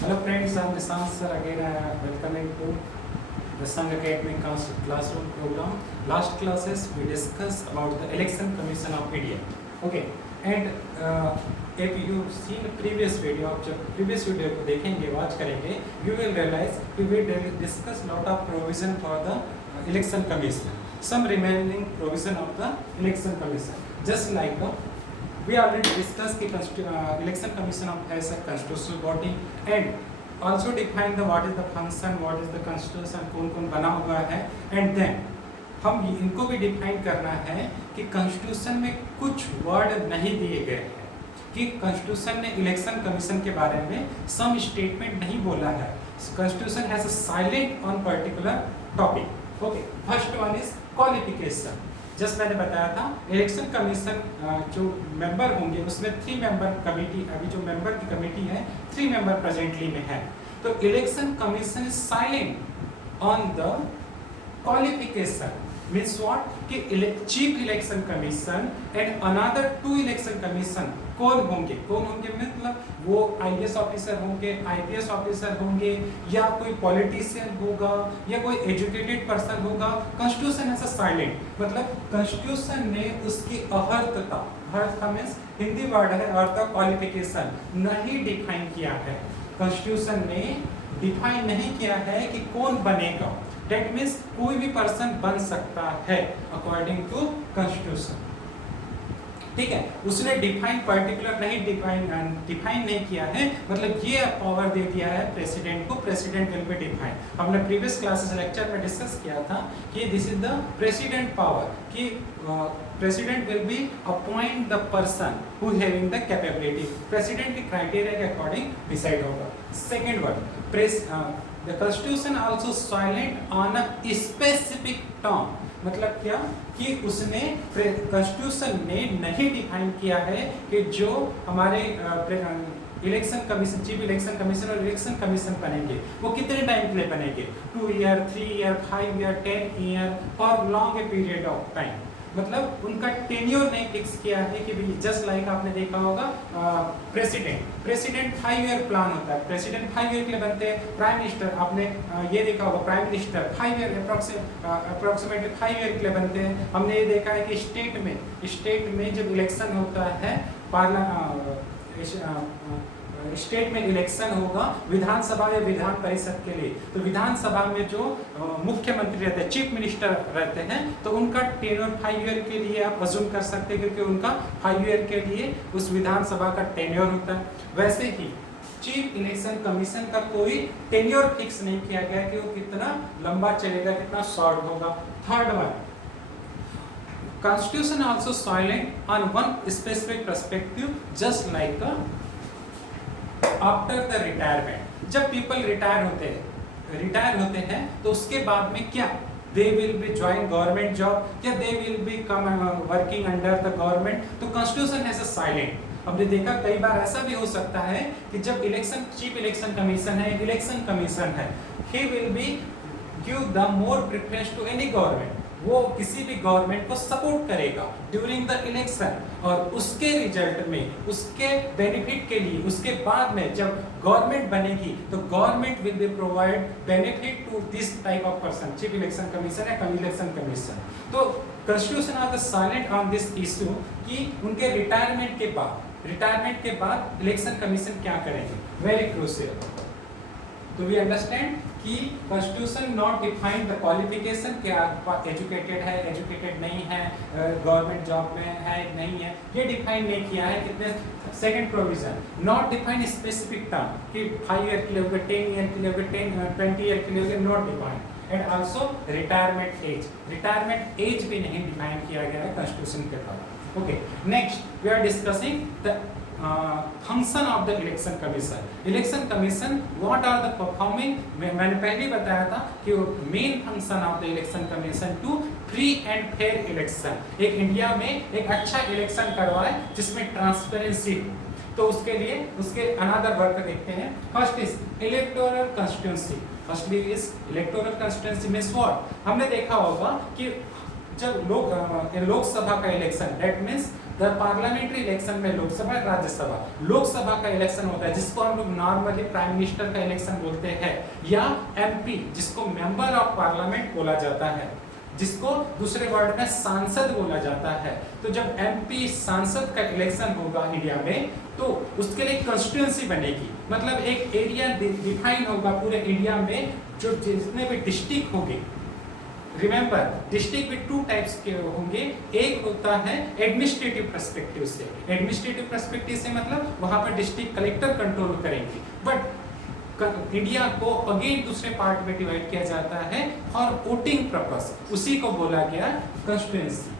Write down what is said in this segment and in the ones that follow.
Hello friends, I'm Nishant sir again. Welcoming to the Sangh Academy classroom program. Last classes we discussed about the Election Commission of India. Okay, and if you see the previous video, आप जब previous video को देखेंगे, watch करेंगे, you will realize we will discuss lot of provision for the Election Commission. Some remaining provision of the Election Commission. Just like we already discussed the Election Commission as a constitutional body and also define the what is the function, what is the constitution, कौन-कौन बना हुआ है, and then हम इनको भी define करना है कि कॉन्स्टिट्यूशन में कुछ वर्ड नहीं दिए गए हैं, कि कॉन्स्टिट्यूशन ने इलेक्शन कमीशन के बारे में सम स्टेटमेंट नहीं बोला है. Constitution has a silent on particular topic. Okay, first one is qualification. Just मैंने बताया था इलेक्शन कमीशन जो मेंबर होंगे उसमें 3 मेंबर कमेटी, अभी जो मेंबर की कमेटी है 3 मेंबर प्रेजेंटली में है. तो election commission is silent on the qualification. Means what कि chief election commission and another 2 election commission कौन होंगे मतलब वो आईएएस ऑफिसर होंगे, आईपीएस ऑफिसर होंगे, या कोई पॉलिटिशियन होगा, या कोई एजुकेटेड पर्सन होगा. कॉन्स्टिट्यूशन है साइलेंट, मतलब कॉन्स्टिट्यूशन ने उसकी अहर्ता मीन्स हिंदी वर्ड है अर्थ, क्वालिफिकेशन नहीं डिफाइन किया है. कॉन्स्टिट्यूशन ने डिफाइन नहीं किया है कि कौन बनेगा. That means कोई भी पर्सन बन सकता है अकॉर्डिंग टू कॉन्स्टिट्यूशन. ठीक है, उसने डिफाइन पर्टिकुलर नहीं डिफाइन नहीं किया है, मतलब ये पावर दे दिया है प्रेसिडेंट को. President will be define. हमने प्रीवियस क्लासेस लेक्चर में डिस्कस किया था कि this is the president power, कि president will be appoint the person who having the capability. President के क्राइटेरिया के अकॉर्डिंग डिसाइड होगा. Second word, The Constitution also silent on a specific term. मतलब क्या कि उसने Constitution ने नहीं डिफाइन किया है कि जो हमारे election commission, chief election commission और इलेक्शन कमीशन बनेंगे वो कितने टाइम के लिए बनेंगे. 2 year, 3 year, 5 year, 10 year, for long a period of time. मतलब उनका टेन्योर नहीं फिक्स किया है कि जस्ट लाइक आपने देखा होगा प्रेसिडेंट 5 ईयर प्लान होता है. प्रेसिडेंट 5 ईयर के लिए बनते हैं. प्राइम मिनिस्टर आपने ये देखा होगा, prime minister 5 year approximately 5 year के लिए बनते हैं. हमने ये देखा है कि स्टेट में जब इलेक्शन होता है, स्टेट में इलेक्शन होगा विधानसभा या विधान परिषद के लिए, तो विधानसभा में जो मुख्यमंत्री रहते हैं, चीफ मिनिस्टर रहते हैं, तो उनका टेन्योर 5 ईयर के लिए आप अज्यूम कर सकते हैं, क्योंकि उनका 5 ईयर के लिए उस विधानसभा का टेन्योर होता है. वैसे ही चीफ इलेक्शन कमीशन का कोई टेन्योर फिक्स नहीं किया गया कि वो कितना लंबा चलेगा, कितना शॉर्ट होगा. Third one, Constitution also silent on one specific perspective, just like after the retirement. जब पीपल रिटायर होते हैं तो उसके बाद में क्या they will be join government job, या they will be come working under the government. तो कॉन्स्टिट्यूशन हैज अ साइलेंट. हमने देखा कई बार ऐसा भी हो सकता है कि जब चीफ इलेक्शन कमीशन है, इलेक्शन कमीशन है, he will be give the more preference to any government. वो किसी भी गवर्नमेंट को सपोर्ट करेगा ड्यूरिंग द इलेक्शन, और उसके रिजल्ट में, उसके बेनिफिट के लिए, उसके बाद में जब गवर्नमेंट बनेगी तो government will be provide benefit to this type of person, chief election commission या इलेक्शन कमीशन. तो constitution are the silent on this issue कि उनके रिटायरमेंट के बाद इलेक्शन कमीशन क्या करेंगे. Very crucial. तो वी अंडरस्टैंड कि constitution not define the qualification, क्या एजुकेटेड है, एजुकेटेड नहीं है, गवर्नमेंट जॉब में है नहीं है, ये डिफाइन नहीं किया है. कितने. Second provision, not define specific term कि 5 ईयर के लिए होगा, 10 ईयर के लिए होगा, 20 ईयर के लिए होगा, not define. And also retirement age भी नहीं डिफाइन किया गया है कॉन्स्टिट्यूशन के द्वारा. Okay, next we are discussing the function of the election commission. Election commission what are the performing. मैंने पहले बताया था कि main function of the election commission to free and fair election. एक इंडिया में एक अच्छा इलेक्शन करवाए जिसमें ट्रांसपेरेंसी. तो उसके लिए उसके अनदर वर्क देखते हैं. First is electoral constituency. Firstly is electoral constituency means what. हमने देखा होगा कि जब लोकसभा का election, that means the parliamentary election में लोकसभा राज्यसभा, लोकसभा का इलेक्शन होता है जिसको हम लोग नॉर्मली प्राइम मिनिस्टर का इलेक्शन बोलते हैं, या एमपी जिसको मेंबर ऑफ पार्लियामेंट बोला जाता है, जिसको दूसरे वर्ड में सांसद बोला जाता है। तो जब एमपी सांसद का इलेक्शन होगा इंडिया में तो उसके लिए कंस्टिट्यूएंसी बनेगी, मतलब एक एरिया डिफाइन होगा पूरे इंडिया में जो जितने भी डिस्ट्रिक्ट होंगे। रिमेंबर डिस्ट्रिक्ट भी टू टाइप्स के होंगे, एक होता है एडमिनिस्ट्रेटिव पर्सपेक्टिव से, एडमिनिस्ट्रेटिव पर्सपेक्टिव से मतलब वहां पर डिस्ट्रिक्ट कलेक्टर कंट्रोल करेंगे, बट इंडिया को अगेन दूसरे पार्ट में डिवाइड किया जाता है फॉर वोटिंग पर्पस, उसी को बोला गया constituency,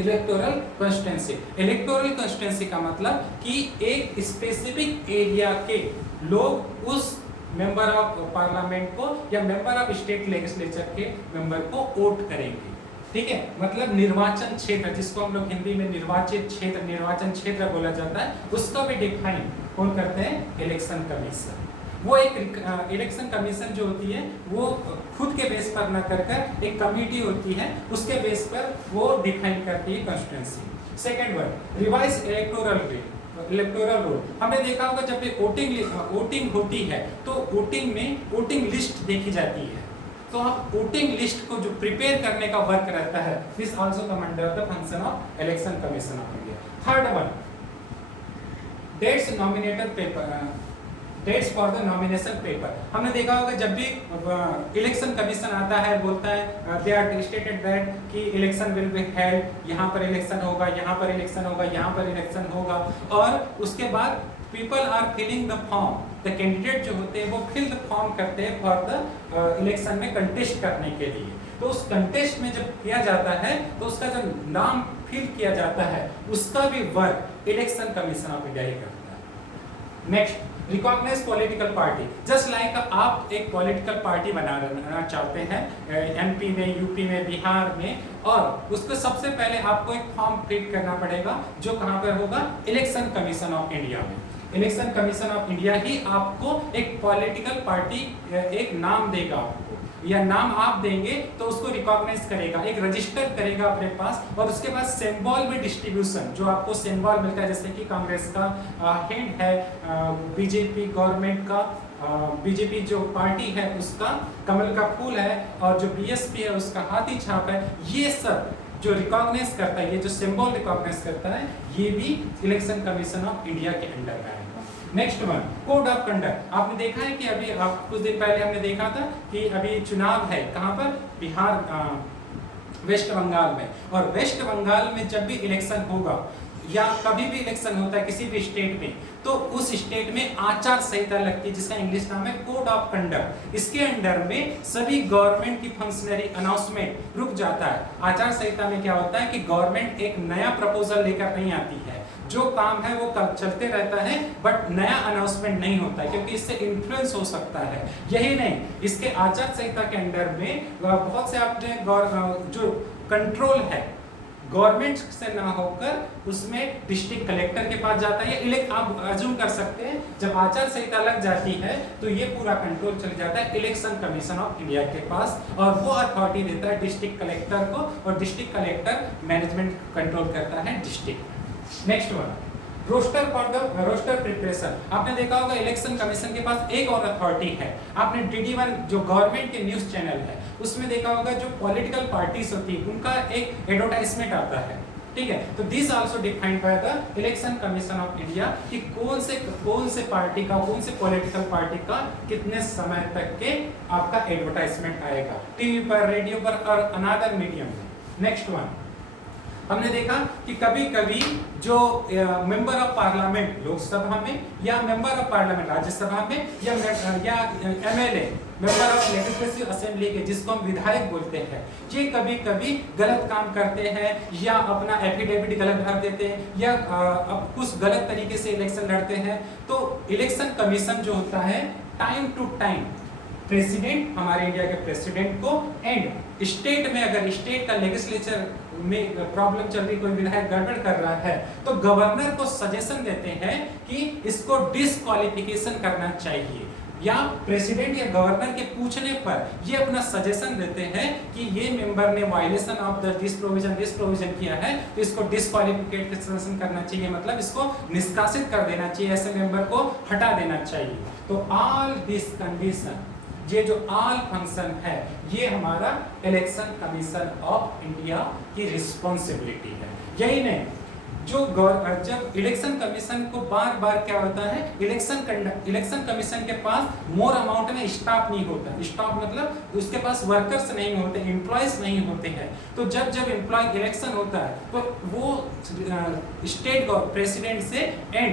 electoral constituency. Electoral constituency का मतलब कि एक स्पेसिफिक एरिया के लोग उस मेंबर ऑफ पार्लियामेंट को या मेंबर ऑफ स्टेट लेजिस्लेचर के मेंबर को वोट करेंगे, ठीक है। मतलब निर्वाचन क्षेत्र जिसको हम लोग हिंदी में निर्वाचित क्षेत्र, निर्वाचन क्षेत्र बोला जाता है, उसका भी डिफाइन कौन करते हैं, इलेक्शन कमीशन। वो एक इलेक्शन कमीशन जो होती है वो खुद के बेस पर न कर एक कमेटी होती है, उसके बेस पर वो डिफाइन करती है constituency. Second one revise electoral roll. हमने देखा होगा जब भी वोटिंग होती है तो वोटिंग में वोटिंग लिस्ट देखी जाती है, तो आप वोटिंग लिस्ट को जो प्रिपेयर करने का वर्क रहता है, this also come under the function of election commission of India. Third one dates nominated paper, dates for the nomination paper. हमने देखा होगा जब भी इलेक्शन कमीशन आता है बोलता है दे आर स्टेटेड दैट कि इलेक्शन विल बी हेल्ड, यहाँ पर इलेक्शन होगा, यहाँ पर इलेक्शन होगा, यहाँ पर इलेक्शन होगा, और उसके बाद people are filling the form, the candidate जो होते हैं वो फिल द फॉर्म करते हैं फॉर द इलेक्शन में कंटेस्ट करने के लिए। तो उस कंटेस्ट में जब किया जाता है तो उसका जो नाम फिल किया जाता है उसका भी work election commission of India ही करता है। Next recognise political party, just like आप एक पॉलिटिकल पार्टी बनाना चाहते हैं एमपी में, यूपी में, बिहार में, और उसको सबसे पहले आपको एक फॉर्म फिल करना पड़ेगा जो कहाँ पर होगा, इलेक्शन कमीशन ऑफ इंडिया में। इलेक्शन कमीशन ऑफ इंडिया ही आपको एक पॉलिटिकल पार्टी एक नाम देगा आपको, या नाम आप देंगे तो उसको रिकॉग्नाइज करेगा, एक रजिस्टर करेगा अपने पास, और उसके बाद सिंबल में डिस्ट्रीब्यूशन जो आपको सिंबल मिलता है, जैसे कि कांग्रेस का हेड है, बीजेपी गवर्नमेंट का बीजेपी जो पार्टी है उसका कमल का फूल है, और जो बीएसपी है उसका हाथी छाप है, ये सब जो रिकॉग्नाइज करता है, ये जो सिंबल रिकॉग्नाइज करता है, ये भी इलेक्शन कमीशन ऑफ इंडिया के अंडर में आएगा। Next one code of conduct. आपने देखा है कि अभी आप कुछ दिन पहले हमने देखा था कि अभी चुनाव है कहाँ पर, बिहार वेस्ट बंगाल में, और वेस्ट बंगाल में जब भी इलेक्शन होगा या कभी भी इलेक्शन होता है किसी भी स्टेट में, तो उस स्टेट में आचार संहिता लगती है जिसका इंग्लिश नाम है कोड ऑफ कंडक्ट। इसके अंडर में सभी गवर्नमेंट की फंक्शनरी अनाउंसमेंट रुक जाता है। आचार संहिता में क्या होता है कि गवर्नमेंट एक नया प्रपोजल लेकर नहीं आती है, जो काम है वो चलते रहता है, बट नया अनाउंसमेंट नहीं होता है क्योंकि इससे इन्फ्लुएंस हो सकता है। यही नहीं, इसके आचार संहिता के अंडर में बहुत से आपने जो कंट्रोल है गवर्नमेंट से ना होकर उसमें डिस्ट्रिक्ट कलेक्टर के पास जाता है, या आप अज्यूम कर सकते हैं जब आचार संहिता लग जाती है तो ये पूरा कंट्रोल चल जाता है इलेक्शन कमीशन ऑफ इंडिया के पास, और वो अथॉरिटी देता है डिस्ट्रिक्ट कलेक्टर को, और डिस्ट्रिक्ट कलेक्टर मैनेजमेंट कंट्रोल करता है district. Next one roster for the roster preparation. आपने देखा होगा इलेक्शन कमीशन के पास एक और अथॉरिटी है, आपने DD1 जो गवर्नमेंट के न्यूज चैनल है उसमें देखा होगा जो पॉलिटिकल पार्टीज होती है उनका एक एडवर्टाइजमेंट आता है, ठीक है। तो this also defined by the election commission of India कि कौन से पार्टी का, कौन से पॉलिटिकल पार्टी का कितने समय तक के आपका एडवर्टाइजमेंट आएगा, टीवी पर, रेडियो पर और अनदर मीडियम में। नेक्स्ट वन हमने देखा कि कभी कभी जो मेंबर ऑफ पार्लियामेंट लोकसभा में, या मेंबर ऑफ पार्लियामेंट राज्यसभा में, या MLA member of legislative assembly के, जिसको हम विधायक बोलते हैं, ये कभी कभी गलत काम करते हैं या अपना एफिडेविट गलत भर देते हैं, या कुछ गलत तरीके से इलेक्शन लड़ते हैं। तो इलेक्शन कमीशन जो होता है टाइम टू टाइम प्रेसिडेंट, हमारे इंडिया के प्रेसिडेंट को, एंड स्टेट में अगर स्टेट का लेजिस्लेचर में प्रॉब्लम चल रही, कोई विधायक गड़बड़ कर रहा है, तो गवर्नर को सजेशन देते हैं कि इसको डिस्क्वालिफिकेशन करना चाहिए, या प्रेसिडेंट या गवर्नर के पूछने पर ये अपना सजेशन देते हैं कि ये मेंबर ने वायलेशन ऑफ दिस प्रोविजन किया है, तो इसको डिस्क्वालिफिकेशन करना चाहिए, मतलब इसको निष्कासित कर देना चाहिए, ऐसे मेंबर को हटा देना चाहिए। तो ऑल दिस कंडीशन, ये जो ऑल फंक्शन है, ये हमारा इलेक्शन कमीशन ऑफ इंडिया की रिस्पॉन्सिबिलिटी है। यही नहीं, जो जब इलेक्शन कमीशन को बार बार क्या होता है, इलेक्शन कमीशन के पास मोर अमाउंट में स्टाफ नहीं होता, स्टाफ मतलब उसके पास वर्कर्स नहीं होते, एम्प्लॉयज नहीं होते हैं। तो जब एम्प्लॉय इलेक्शन होता है तो वो स्टेट प्रेसिडेंट से एंड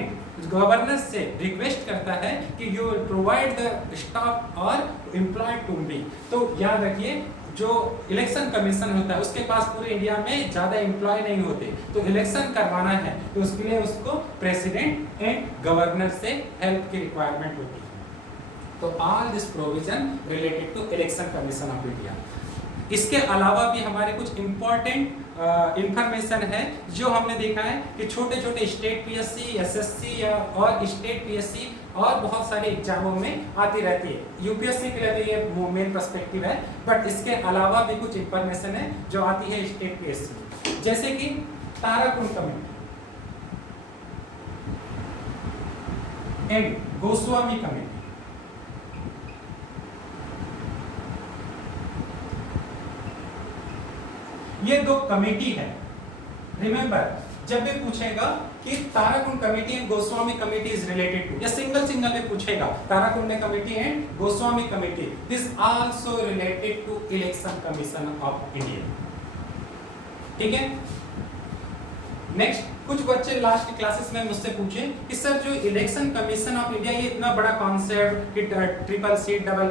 गवर्नर से रिक्वेस्ट करता है कि you will provide the staff और एम्प्लॉय टू मी। तो याद रखिए, जो इलेक्शन कमीशन होता है उसके पास पूरे इंडिया में ज्यादा एम्प्लॉय नहीं होते, तो इलेक्शन करवाना है तो उसके लिए उसको प्रेसिडेंट एंड गवर्नर से हेल्प की रिक्वायरमेंट होती है। तो all this provision related to election commission of India. इसके अलावा भी हमारे कुछ इंपॉर्टेंट इंफॉर्मेशन है जो हमने देखा है कि छोटे छोटे स्टेट पीएससी, एसएससी या और स्टेट पीएससी और बहुत सारे एग्जामों में आती रहती है। यूपीएससी के लिए तो ये मेन पर्सपेक्टिव है, बट इसके अलावा भी कुछ इंफॉर्मेशन है जो आती है स्टेट पीएससी, जैसे कि Tarkunde committee and Goswami committee. ये दो कमेटी है। रिमेंबर, जब भी पूछेगा कि Tarkunde committee and Goswami committee is related to, या सिंगल में पूछेगा Tarkunde committee and Goswami committee, this also related to election commission of India. ठीक है। नेक्स्ट, कुछ बच्चे लास्ट क्लासेस में मुझसे पूछे कि सर जो इलेक्शन कमीशन ऑफ इंडिया, ये इतना बड़ा कॉन्सेप्ट कि ट्रिपल सीट डबल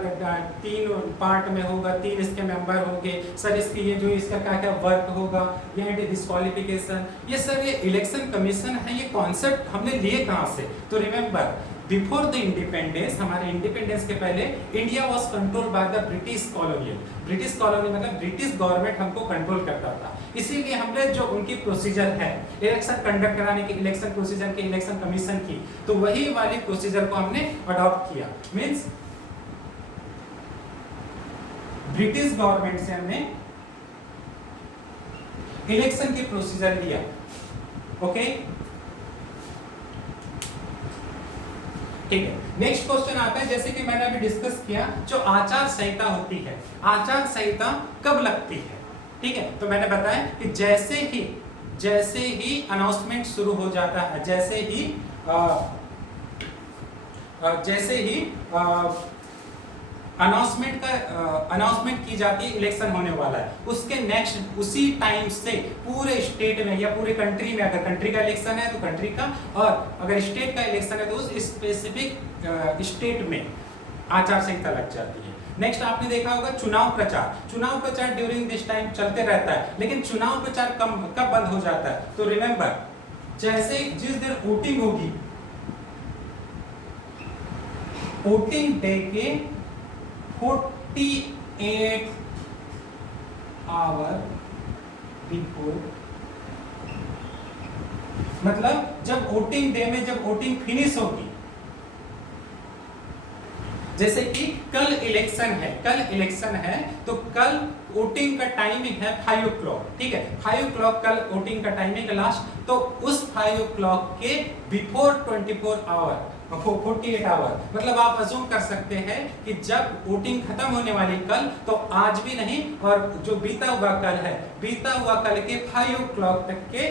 3 पार्ट में होगा, 3 इसके मेंबर होंगे, सर इसकी ये जो इसका क्या क्या वर्क होगा, ये डिस्क्वालिफिकेशन, ये सर ये इलेक्शन कमीशन है, ये कॉन्सेप्ट हमने लिए कहाँ से? तो रिमेंबर, बिफोर द इंडिपेंडेंस, हमारे इंडिपेंडेंस के पहले India was controlled by the British colonial. British colony मतलब ब्रिटिश गवर्नमेंट हमको कंट्रोल करता था, इसीलिए हमने जो उनकी प्रोसीजर है इलेक्शन कंडक्ट कराने की, इलेक्शन प्रोसीजर की, इलेक्शन कमीशन की, तो वही वाली प्रोसीजर को हमने अडॉप्ट किया। मींस ब्रिटिश गवर्नमेंट से हमने इलेक्शन की प्रोसीजर लिया। ओके, ठीक है। नेक्स्ट क्वेश्चन आता है, जैसे कि मैंने अभी डिस्कस किया, जो आचार संहिता होती है, आचार संहिता कब लगती है? ठीक है, तो मैंने बताया कि जैसे ही अनाउंसमेंट शुरू हो जाता है, जैसे ही अनाउंसमेंट की जाती है इलेक्शन होने वाला है, उसके नेक्स्ट उसी टाइम से पूरे स्टेट में या पूरे कंट्री में, अगर कंट्री का इलेक्शन है तो कंट्री का, और अगर स्टेट का इलेक्शन है तो उस स्पेसिफिक स्टेट में आचार संहिता लग जाती है। नेक्स्ट, आपने देखा होगा चुनाव प्रचार ड्यूरिंग दिस टाइम चलते रहता है, लेकिन चुनाव प्रचार कब बंद हो जाता है? तो रिमेंबर, जैसे जिस दिन वोटिंग होगी, वोटिंग डे के 48 आवर बिफोर, मतलब जब वोटिंग डे में जब वोटिंग फिनिश होगी, जैसे कि कल इलेक्शन है तो कल वोटिंग का टाइमिंग है 5 o'clock, ठीक है, 5 o'clock कल वोटिंग का टाइमिंग है लास्ट, तो उस 5 o'clock के बिफोर 48 आवर, मतलब आप अज्यूम कर सकते हैं कि जब वोटिंग खत्म होने वाली कल, तो आज भी नहीं, और जो बीता हुआ कल के 5 o'clock तक के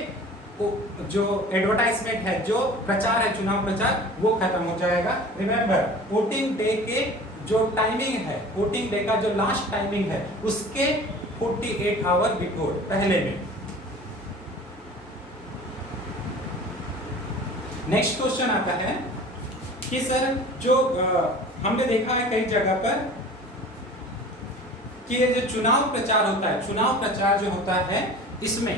जो एडवर्टाइजमेंट है, जो प्रचार है, चुनाव प्रचार, वो खत्म हो जाएगा। रिमेंबर, वोटिंग डे के जो टाइमिंग है, वोटिंग डे का जो लास्ट टाइमिंग है, उसके 48 आवर बिफोर, पहले में। नेक्स्ट क्वेश्चन आता है कि सर जो हमने देखा है कई जगह पर कि ये जो चुनाव प्रचार होता है, चुनाव प्रचार जो होता है, इसमें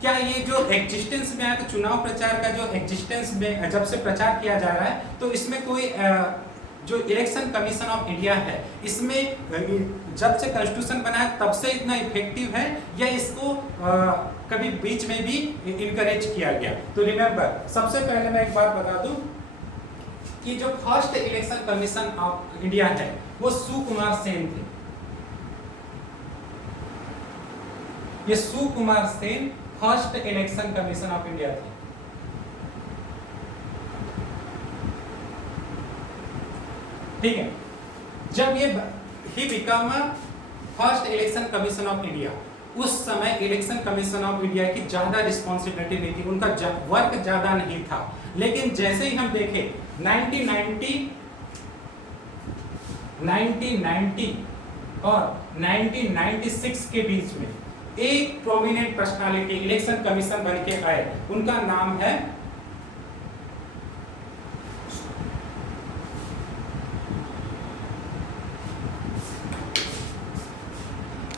क्या ये जो एग्जिस्टेंस में आया, तो चुनाव प्रचार का जो एग्जिस्टेंस में जब से प्रचार किया जा रहा है, तो इसमें कोई जो इलेक्शन कमीशन ऑफ इंडिया है, इसमें जब से कॉन्स्टिट्यूशन बना है तब से इतना इफेक्टिव है, या इसको कभी बीच में भी इनकरेज किया गया? तो रिमेंबर, सबसे पहले मैं एक बात बता दूं कि जो first election commission of India है वो सुकुमार सेन थे। ये Sukumar Sen first election commission of India थे। ठीक है, जब ये ही become first election commission of India, उस समय इलेक्शन कमीशन ऑफ इंडिया की ज्यादा रिस्पॉन्सिबिलिटी नहीं थी, उनका वर्क ज्यादा नहीं था। लेकिन जैसे ही हम देखें 1990 और 1996 के बीच में एक प्रोमिनेंट पर्सनालिटी इलेक्शन कमीशन बन के आए, उनका नाम है